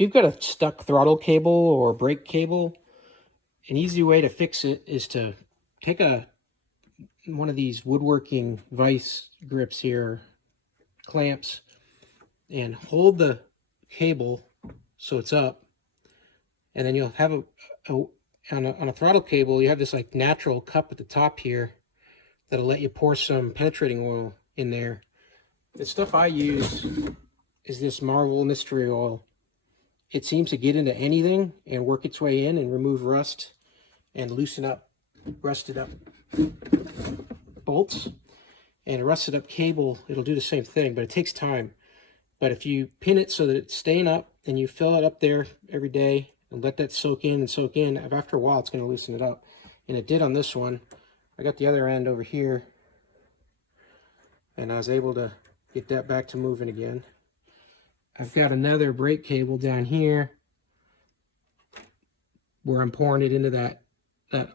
If you've got a stuck throttle cable or brake cable, an easy way to fix it is to take one of these woodworking vice grips here, clamps, and hold the cable so it's up, and then you'll have on a throttle cable, you have this like natural cup at the top here that'll let you pour some penetrating oil in there. The stuff I use is this Marvel Mystery Oil. It seems to get into anything and work its way in and remove rust and loosen up rusted up bolts. And a rusted up cable, it'll do the same thing, but it takes time. But if you pin it so that it's staying up and you fill it up there every day and let that soak in and soak in, after a while it's going to loosen it up. And it did on this one. I got the other end over here and I was able to get that back to moving again. I've got another brake cable down here where I'm pouring it into that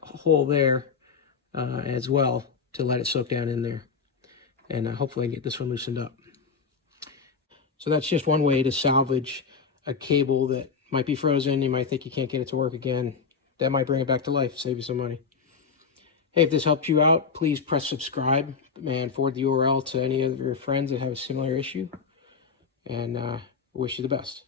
hole there as well to let it soak down in there. And hopefully I can get this one loosened up. So that's just one way to salvage a cable that might be frozen. You might think you can't get it to work again. That might bring it back to life, save you some money. Hey, if this helped you out, please press subscribe and forward the URL to any of your friends that have a similar issue. And wish you the best.